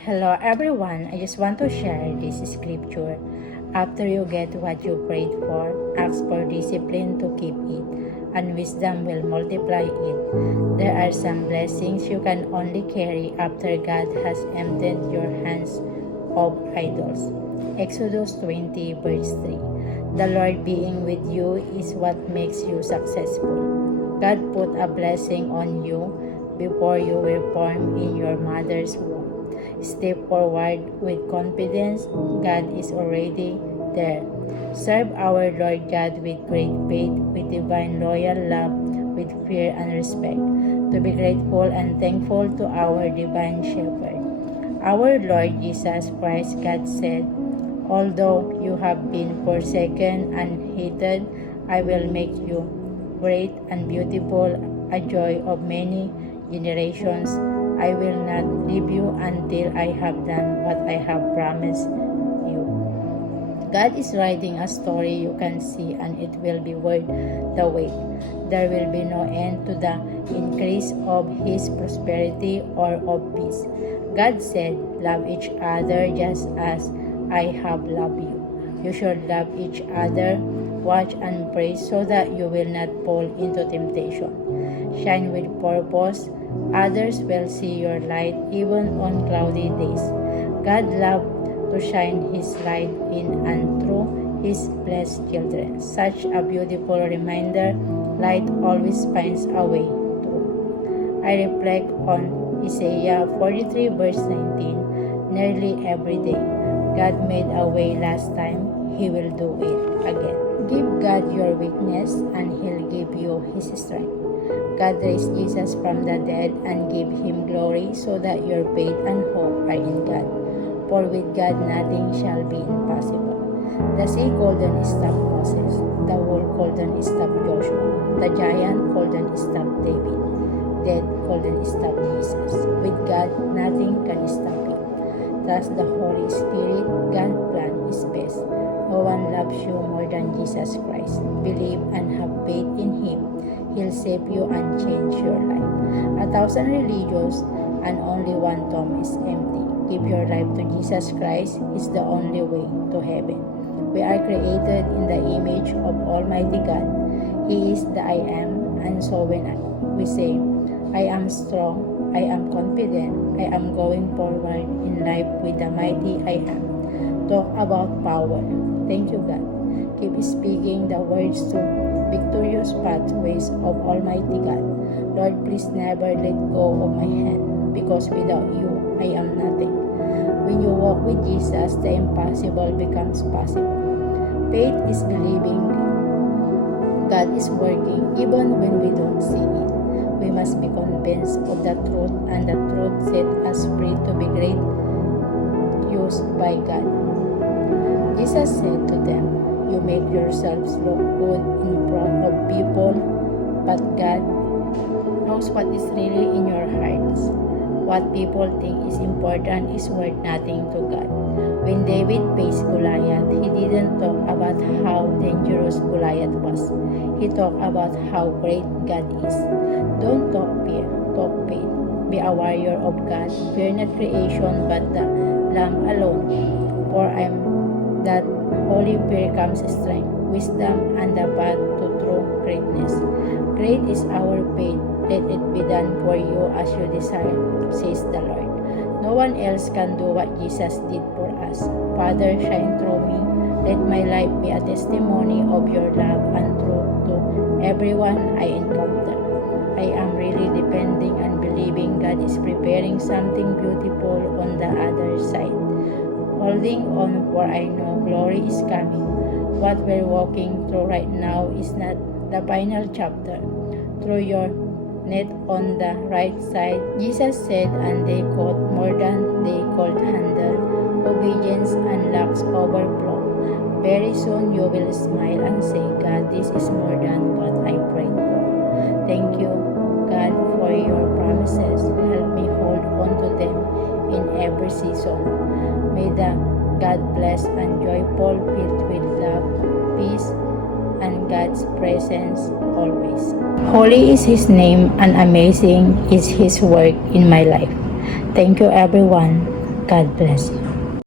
Hello everyone, I just want to share this scripture. After you get what you prayed for, ask for discipline to keep it, and wisdom will multiply it. There are some blessings you can only carry after God has emptied your hands of idols. Exodus 20 verse 3. The Lord being with you is what makes you successful. God put a blessing on you before you were formed in your mother's womb. Step forward with confidence. God is already there. Serve our Lord God with great faith, with divine loyal love, with fear and respect. To be grateful and thankful to our divine shepherd. Our Lord Jesus Christ, God said, although you have been forsaken and hated, I will make you great and beautiful, a joy of many generations. I will not leave you until I have done what I have promised you. God is writing a story you can see, and it will be worth the wait. There will be no end to the increase of His prosperity or of peace. God said, love each other just as I have loved you. You should love each other, watch and pray so that you will not fall into temptation. Shine with purpose. Others will see your light even on cloudy days. God loved to shine His light in and through His blessed children. Such a beautiful reminder. Light always finds a way through. I reflect on Isaiah 43 verse 19 nearly every day. God made a way last time, He will do it again. Give God your weakness and He'll give you His strength. God raised Jesus from the dead and gave Him glory so that your faith and hope are in God. For with God nothing shall be impossible. The sea golden stopped Moses, the wall golden stopped Joshua, the giant golden stopped David, death golden stopped Jesus. With God nothing can stop you. Trust the Holy Spirit, God's plan is best. No one loves you more than Jesus Christ. Believe and have faith in Him. He'll save you and change your life. 1,000 religions and only one tomb is empty. Give your life to Jesus Christ. He's the only way to heaven. We are created in the image of Almighty God. He is the I am, and so when we say, I am strong, I am confident, I am going forward in life with the mighty I am. Talk about power. Thank you, God. Keep speaking the words to victorious pathways of Almighty God. Lord, please never let go of my hand, because without you, I am nothing. When you walk with Jesus, the impossible becomes possible. Faith is believing God is working even when we don't see it. We must be convinced of the truth, and the truth set us free to be great used by God. Jesus said to them, you make yourselves look good in front of people, but God knows what is really in your hearts. What people think is important is worth nothing to God. When David faced Goliath, he didn't talk about how dangerous Goliath was. He talked about how great God is. Don't talk fear, talk faith. Be a warrior of God. Fear not creation, but the Lamb alone. For that holy fear comes strength, wisdom, and the path to true greatness. Great is our faith. Let it be done for you as you desire, says the Lord. No one else can do what Jesus did for us. Father, shine through me. Let my life be a testimony of your love and truth to everyone I encounter. I am really depending and believing God is preparing something beautiful on the other side. Holding on, for I know glory is coming. What we're walking through right now is not the final chapter. Through your net on the right side, Jesus said, and they caught more than they could handle. Obedience unlocks overflow. Very soon you will smile and say, God, this is more than what I prayed for. Thank you, God, for your promises. Help me hold on to them in every season. May the God bless and joyful, filled with love, peace, and God's presence always. Holy is His name and amazing is His work in my life. Thank you everyone. God bless you.